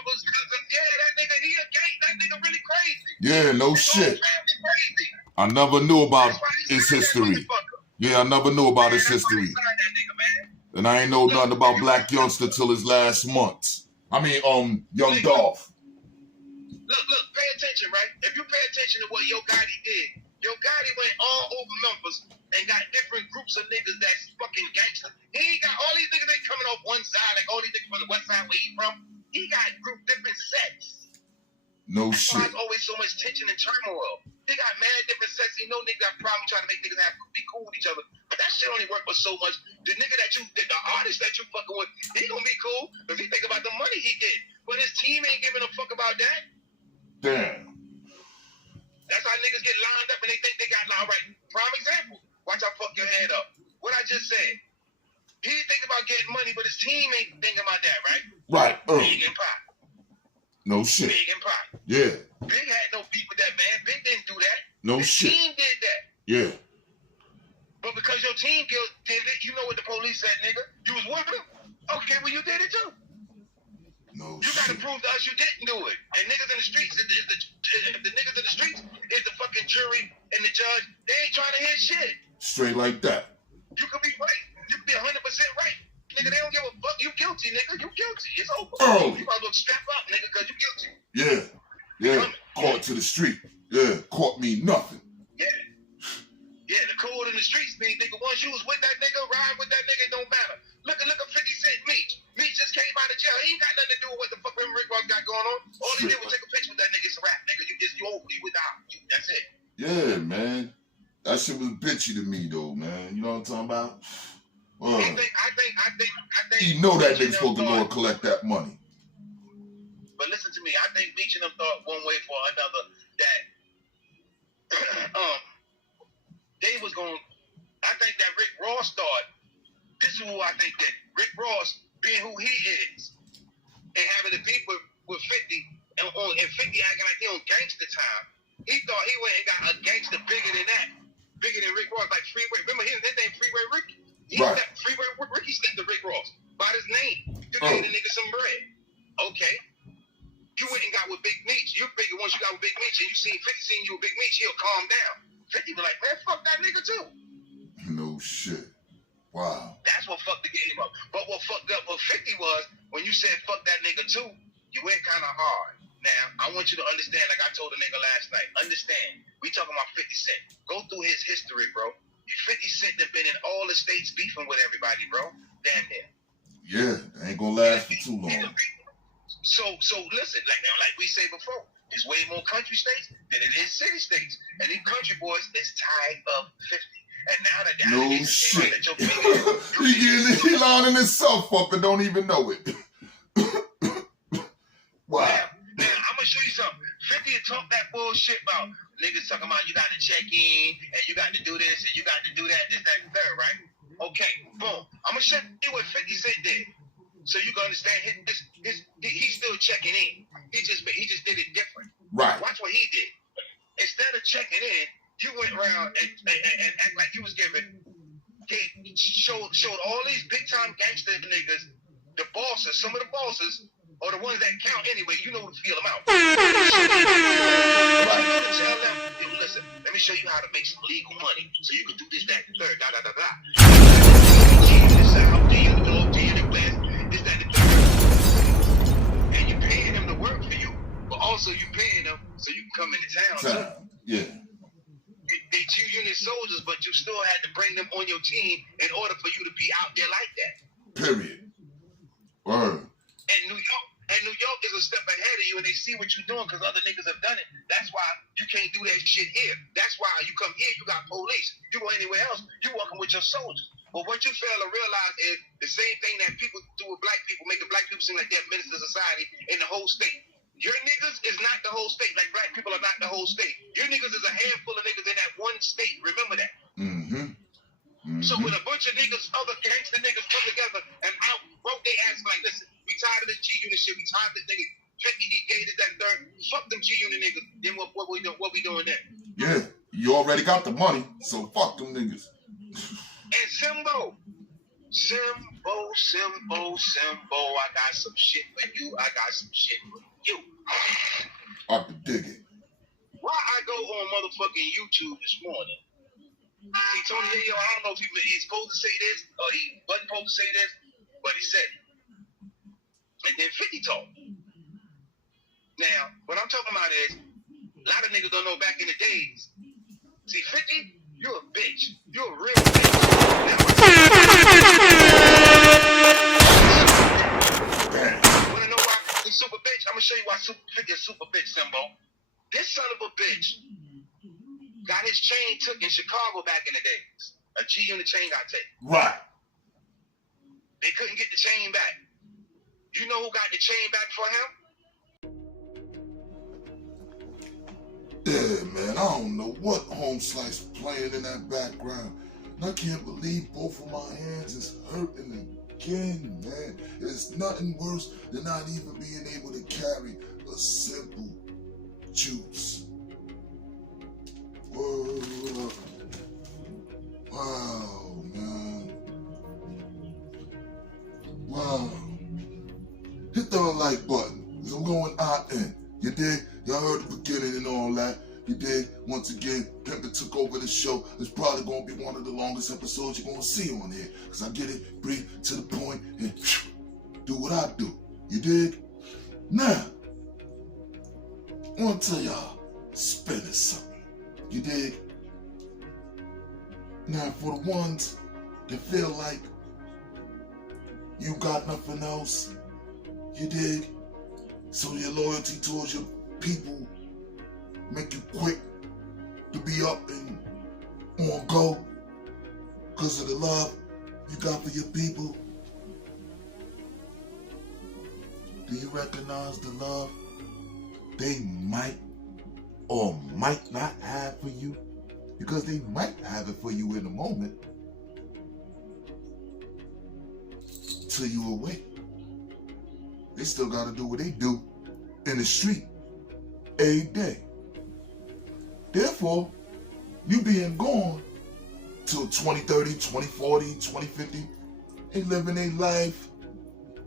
uncles, cousins. Yeah, that nigga, he a gang. That nigga really crazy. Yeah, no his shit. Crazy. I never knew about his signed history. Yeah, I never knew about his history. That nigga, man. And I ain't know nothing about Black Youngster till his last months. I mean, Young Dolph. Look, pay attention, right? If you pay attention to what Yo Gotti did, Yo Gotti went all over Memphis and got different groups of niggas that's fucking gangster. He ain't got all these niggas ain't coming off one side like all these niggas from the west side where he from. He got group different sets. No that's shit. Why there's always so much tension and turmoil. They got mad different sets. You know niggas got problems trying to make niggas be cool with each other. But that shit only work for so much. The nigga the artist that you fucking with, he gonna be cool if he think about the money he get. But his team ain't giving a fuck about that. Damn. That's how niggas get lined up and they think they got loud right. Prime example. Watch I fuck your head up. What I just said. He think about getting money, but his team ain't thinking about that, right? Right. Big and Pop. No shit. Big and Pop. Yeah. Big had no beef with that man. Big didn't do that. No his shit. team did that. Yeah. But because your team did it, you know what the police said, nigga? You was with them? Okay, well you did it too. No you gotta prove to us you didn't do it. And niggas in the streets, the niggas in the streets is the fucking jury and the judge. They ain't trying to hear shit. Straight like that. You could be right. You could be 100% right. Nigga, they don't give a fuck. You guilty, nigga. You guilty. It's over. Oh. You might as well strap up, nigga, because you guilty. Yeah. Yeah. Caught to the street. Yeah. Caught me nothing. Yeah. Yeah, the code in the streets mean, nigga, once you was with that nigga, ride with that nigga, it don't matter. Look at 50 Cent Meech. Meech just came out of jail. He ain't got nothing to do with what the fuck Rick Ross got going on. All he did was take a picture with that nigga. It's a rap, nigga. You over. You without. That's it. Yeah, man. That shit was bitchy to me, though, man. You know what I'm talking about? I think you know that nigga's supposed to go and collect that money. But listen to me. I think Meech and them thought one way for another that they was going. I think that Rick Ross thought. This is who I think that Rick Ross, being who he is, and having to beef with 50, and 50 acting like he on gangster time, he thought he went and got a gangster bigger than that, bigger than Rick Ross, like Freeway. Remember his name Freeway Ricky? Freeway Ricky sent to Rick Ross by his name. You gave the nigga some bread. Okay. You went and got with Big Meech. You figure once you got with Big Meech and you seen 50 seen you with Big Meech, he'll calm down. 50 be like, man, fuck that nigga too. No shit. Wow. That's what fucked the game up. But what fucked up with 50 was when you said fuck that nigga too, you went kind of hard. Now, I want you to understand, like I told the nigga last night, understand, we talking about 50 Cent. Go through his history, bro. 50 Cent have been in all the states beefing with everybody, bro. Damn near. Yeah, ain't gonna last for too long. So listen, like we say before, there's way more country states than it is city states. And these country boys is tied up 50. And now that no shit. He lining himself up and don't even know it. Wow. Now, I'm gonna show you something. 50 talk that bullshit about niggas talking about you got to check in and you got to do this and you got to do that, this, that, and third, right? Okay, boom. I'm gonna show you what 50 Cent did, so you can understand he's still checking in. He just did it different. Right. Watch what he did. Instead of checking in, you went around and act like you was showed all these big time gangster niggas, the bosses, some of the bosses, or the ones that count anyway, you know to feel them out. Tell them, yo, listen, let me show you how to make some legal money so you can do this, that, and third, This how do you know, do you the best, this, that, and third. And you're paying them to work for you, but also you paying them so you can come into town too. Yeah. They 2 unit soldiers, but you still had to bring them on your team in order for you to be out there like that. Period. Word. And New York is a step ahead of you, and they see what you're doing because other niggas have done it. That's why you can't do that shit here. That's why you come here, you got police. You go anywhere else, you walking with your soldiers. But what you fail to realize is the same thing that people do with black people, making black people seem like they're menace to society in the whole state. Your niggas is not the whole state, like black people are not the whole state. Your niggas is a handful of niggas in that one state. Remember that. Mm-hmm. So when a bunch of niggas, other gangster niggas come together and out broke their ass like, listen, we tired of this G-Unit shit, we tired of this nigga 50 gated that third, fuck them G-Unit niggas, then what we doing then? Yeah, you already got the money, so fuck them niggas. And SINBO, Simbo, Simbo, Simbo, I got some shit for you. I got some shit for you. I can dig it. Why I go on motherfucking YouTube this morning? See, Tony, I don't know if he's supposed to say this or he wasn't supposed to say this, but he said it. And then 50 talked. Now, what I'm talking about is, a lot of niggas don't know back in the days. See, 50, you're a bitch. You're a real bitch. Want to know why he's super bitch? I'm going to show you why 50 is super bitch, Simbo. This son of a bitch got his chain took in Chicago back in the days. A G-unit chain got taken. Right. They couldn't get the chain back. You know who got the chain back for him? Yeah, man, I don't know what Home Slice playing in that background. And I can't believe both of my hands is hurting again, man. It's nothing worse than not even being able to carry a simple juice. Whoa. Wow, man. Wow. Hit the like button, because I'm going out in. You dig? Y'all heard the beginning and all that. You dig? Once again, Pimp took over the show. It's probably going to be one of the longest episodes you're going to see on here. Because I get it, brief, to the point, and do what I do. You dig? Now, I want to tell y'all, spinning something. You dig? Now, for the ones that feel like you got nothing else, you dig? So your loyalty towards your people make you quick to be up and on go because of the love you got for your people. Do you recognize the love they might or might not have for you? Because they might have it for you in a moment till you awake. They still got to do what they do in the street every day. Therefore, you being gone till 2030, 2040, 2050, they living their life.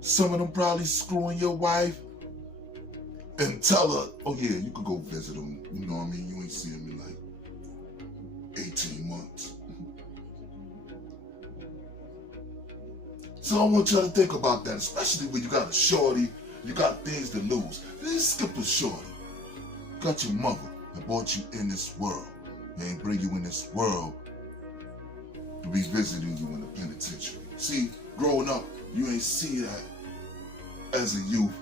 Some of them probably screwing your wife and tell her, oh yeah, you could go visit them. You know what I mean? You ain't seeing me like 18 months. So I want y'all to think about that, especially when you got a shorty, you got things to lose. Just skip a shorty. You got your mother that brought you in this world and bring you in this world to be visiting you in the penitentiary. See, growing up, you ain't see that as a youth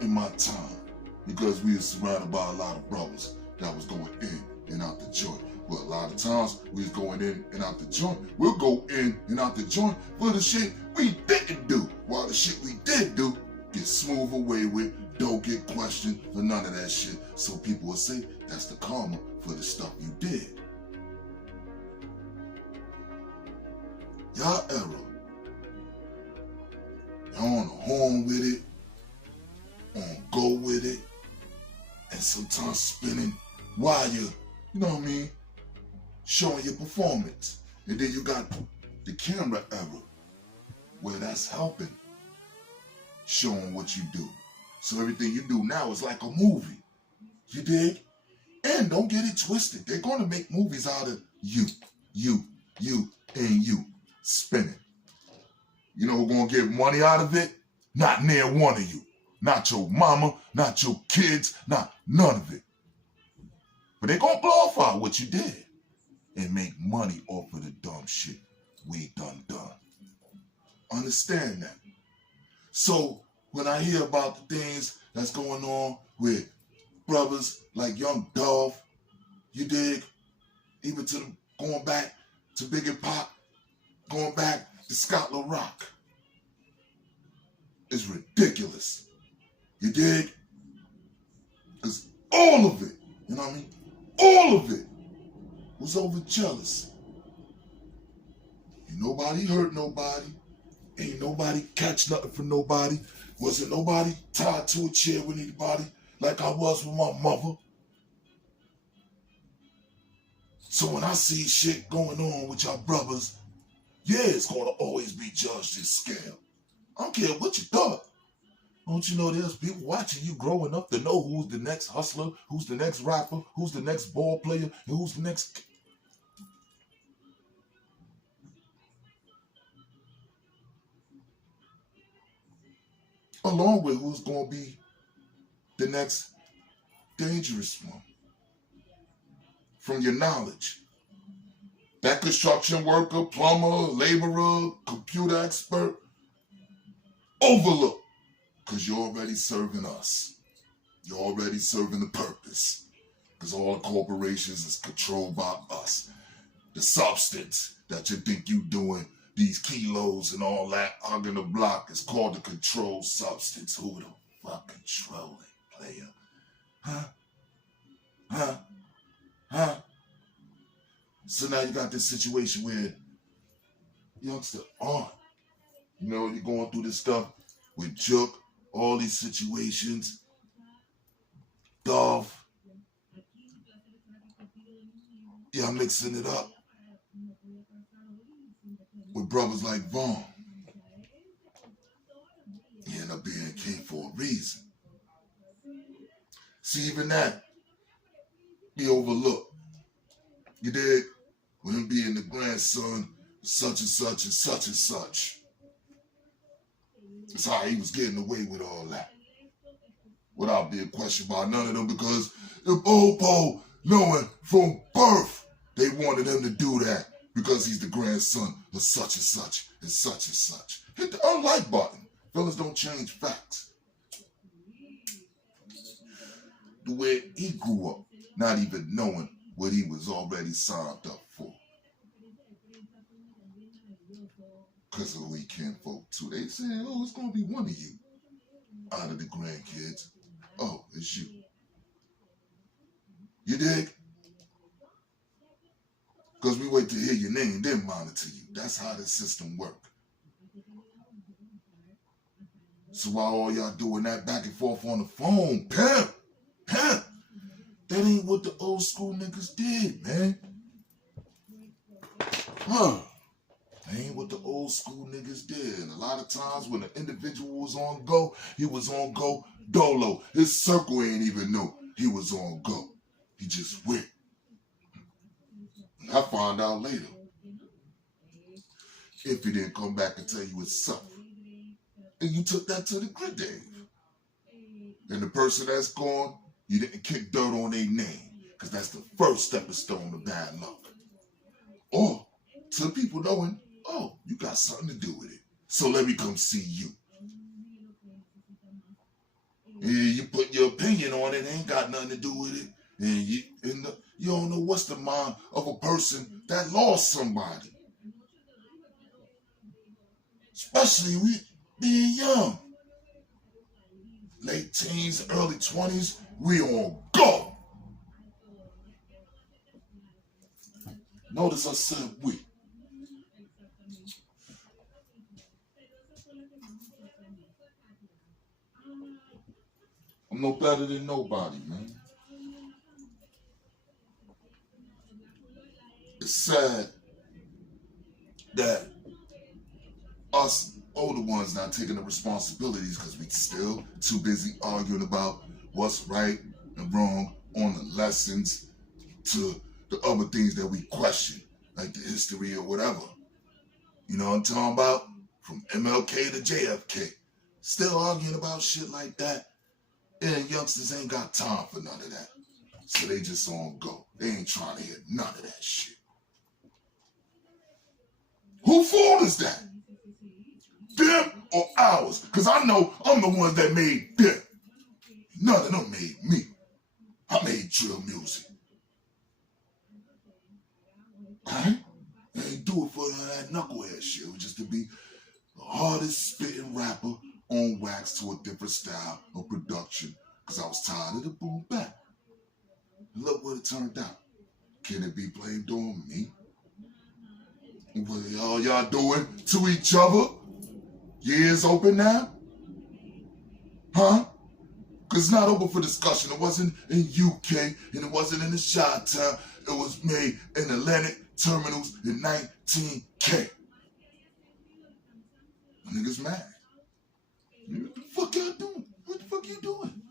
in my time because we were surrounded by a lot of brothers that was going in and out the joint. But a lot of times we was going in and out the joint. We'll go in and out the joint for the shit we didn't do. While the shit we did do, get smooth away with, don't get questioned for none of that shit. So people will say that's the karma for the stuff you did. Y'all era. Y'all on the horn with it, on go with it, and sometimes spinning while you know what I mean, showing your performance. And then you got the camera era, where that's helping, showing what you do. So everything you do now is like a movie. You dig? And don't get it twisted. They're going to make movies out of you, and you spinning. You know who's going to get money out of it? Not near one of you. Not your mama, not your kids, not none of it. But they're going to glorify what you did and make money off of the dumb shit we done. Understand that. So when I hear about the things that's going on with brothers like Young Dolph, you dig? Even to them going back to Biggie Pop, going back to Scott LaRock. It's ridiculous. You dig? Because all of it, you know what I mean? All of it was over jealous. Ain't nobody hurt nobody. Ain't nobody catch nothing from nobody. Wasn't nobody tied to a chair with anybody like I was with my mother. So when I see shit going on with y'all brothers, Yeah, it's gonna always be judged this scale. I don't care what you thought. Don't you know there's people watching you growing up to know who's the next hustler, who's the next rapper, who's the next ball player, and who's the next... Along with who's going to be the next dangerous one. From your knowledge. That construction worker, plumber, laborer, computer expert, overlook. Because you're already serving us. You're already serving the purpose. Because all the corporations is controlled by us. The substance that you think you doing, these kilos and all that, hugging the block, is called the controlled substance. Who the fuck control it, player? Huh? So now you got this situation where youngster you're going through this stuff with Jook, all these situations, Dolph. Yeah, I'm mixing it up with brothers like Vaughn. He ended up being king for a reason. See, even that, be overlooked. You dig? With him being the grandson, such and such and such and such. That's how he was getting away with all that. Without being questioned by none of them, because the Popo, knowing from birth, they wanted him to do that because he's the grandson of such and such and such and such. Hit the unlike button. Fellas don't change facts. The way he grew up, not even knowing what he was already signed up for. Because of the weekend folk too. They say, oh, it's going to be one of you out of the grandkids. Oh, it's you. You dig? Because we wait to hear your name, then monitor you. That's how the system works. So while all y'all doing that back and forth on the phone, pimp, that ain't what the old school niggas did, man. That ain't what the old school niggas did. And a lot of times when the individual was on go, he was on go dolo. His circle ain't even know he was on go. He just went. And I found out later. If he didn't come back and tell you himself. And you took that to the grave. And the person that's gone, you didn't kick dirt on their name. Because that's the first stepping stone to bad luck. Or to people knowing, oh, you got something to do with it. So let me come see you. And you put your opinion on it, ain't got nothing to do with it. And you don't know what's the mind of a person that lost somebody. Especially we being young. Late teens, early 20s, we on go. Notice I said we. I'm no better than nobody, man. It's sad that us older ones not taking the responsibilities because we still too busy arguing about what's right and wrong on the lessons to the other things that we question, like the history or whatever. You know what I'm talking about? From MLK to JFK. Still arguing about shit like that. And youngsters ain't got time for none of that. So they just on go. They ain't trying to hear none of that shit. Whose fault is that? Them or ours? Because I know I'm the ones that made them. None of them made me. I made drill music. Alright? I ain't do it for that knucklehead shit. It was just to be the hardest spitting rapper on wax to a different style of production. Because I was tired of the boom bap. And look what it turned out. Can it be blamed on me? What are y'all doing to each other? Years open now? Huh? Because it's not open for discussion. It wasn't in UK and it wasn't in the Chi-Town. It was made in Atlantic terminals in 19K. Niggas mad. What the fuck y'all doing? What the fuck you doing?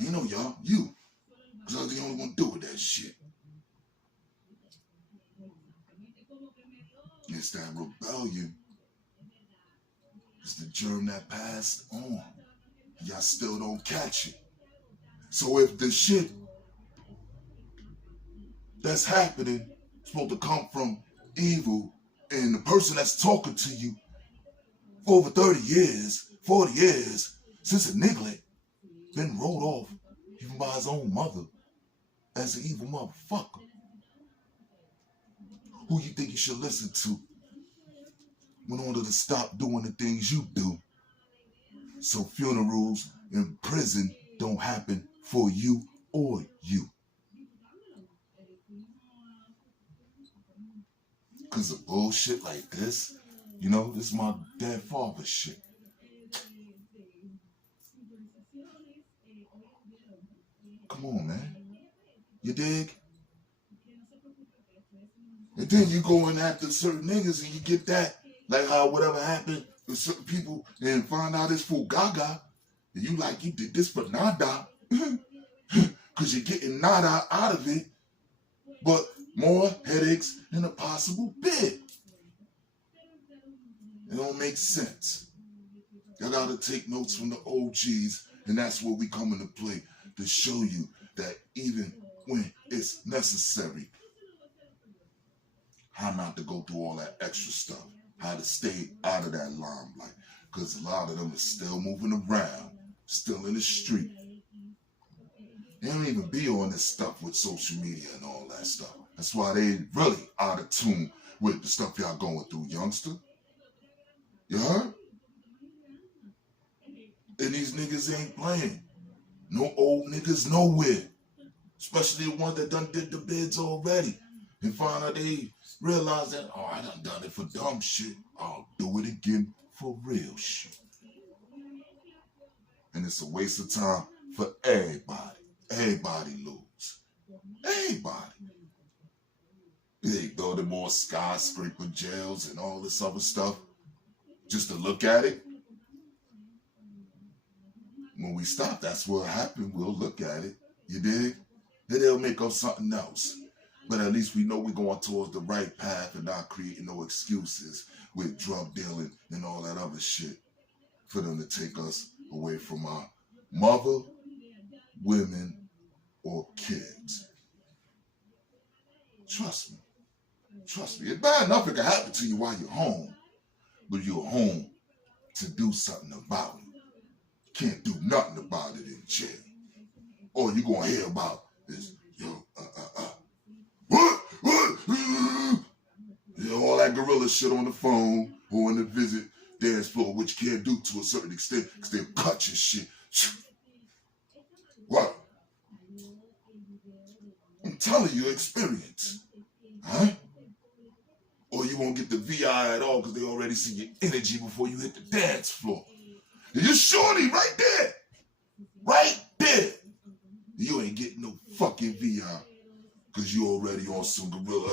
Ain't no y'all, you. Because I was the only one doing that shit. It's that rebellion. It's the germ that passed on. Y'all still don't catch it. So if the shit that's happening is supposed to come from evil, and the person that's talking to you for over 30 years, 40 years, since a niglet, been rolled off even by his own mother as an evil motherfucker, who you think you should listen to in order to stop doing the things you do, so funerals in prison don't happen for you or you? Because of bullshit like this, you know, this is my dead father's shit. Come on, man. You dig? And then you go in after certain niggas and you get that, like how whatever happened with certain people and find out it's for gaga, and you like you did this for nada, because you're getting nada out of it, but more headaches than a possible bid. It don't make sense. Y'all gotta take notes from the OGs, and that's where we come into play, to show you that even when it's necessary, how not to go through all that extra stuff, how to stay out of that limelight, because a lot of them are still moving around, still in the street. They don't even be on this stuff with social media and all that stuff. That's why they really out of tune with the stuff y'all going through, youngster. You heard? And these niggas ain't playing. No old niggas nowhere. Especially the ones that done did the bids already. And find out they realize that, oh, I done it for dumb shit. I'll do it again for real shit. And it's a waste of time for everybody. Everybody lose. Everybody. They building more skyscraper jails and all this other stuff just to look at it. When we stop, that's what'll happen. We'll look at it. You dig? Then they'll make up something else. But at least we know we're going towards the right path and not creating no excuses with drug dealing and all that other shit for them to take us away from our mother, women, or kids. Trust me. Trust me. It's bad enough it can happen to you while you're home, but you're home to do something about it. You can't do nothing about it in jail. All you're going to hear about is, what? You know, all that gorilla shit on the phone or on the visit dance floor, which you can't do to a certain extent because they'll cut your shit. What? I'm telling you, experience. Huh? Or you won't get the VI at all because they already see your energy before you hit the dance floor. And you're shorty right there. Right there. You ain't getting no fucking VI because you already on some gorilla.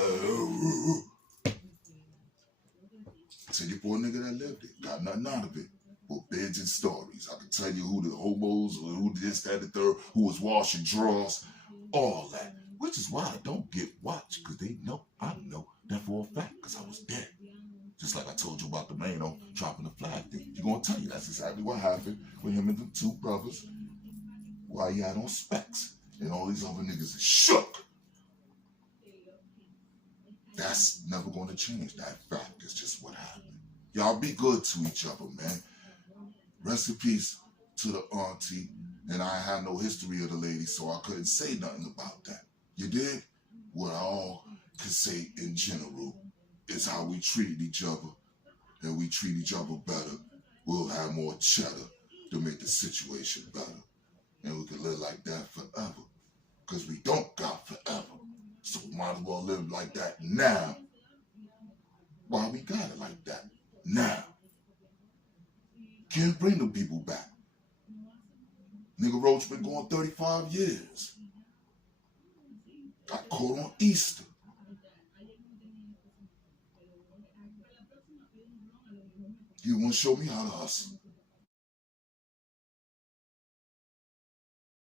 I said, you for a nigga that lived it. Got nothing out of it. But beds and stories. I can tell you who the hobos, or who this, that, the third, who was washing drawers, all that. Which is why I don't get watched, because they know, I know that for a fact, because I was dead. Just like I told you about the man on dropping the flag thing. You're going to tell you that's exactly what happened with him and the two brothers while he had on specs. And all these other niggas is shook. That's never going to change. That fact is just what happened. Y'all be good to each other, man. Rest in peace to the auntie. And I had no history of the lady, so I couldn't say nothing about that. You dig? What I all can say in general is how we treated each other, and we treat each other better. We'll have more cheddar to make the situation better. And we can live like that forever. Because we don't got forever. So we might as well live like that now. Why we got it like that now? Can't bring them people back. Nigga Roach been going 35 years. Got caught on Easter. You want to show me how to hustle.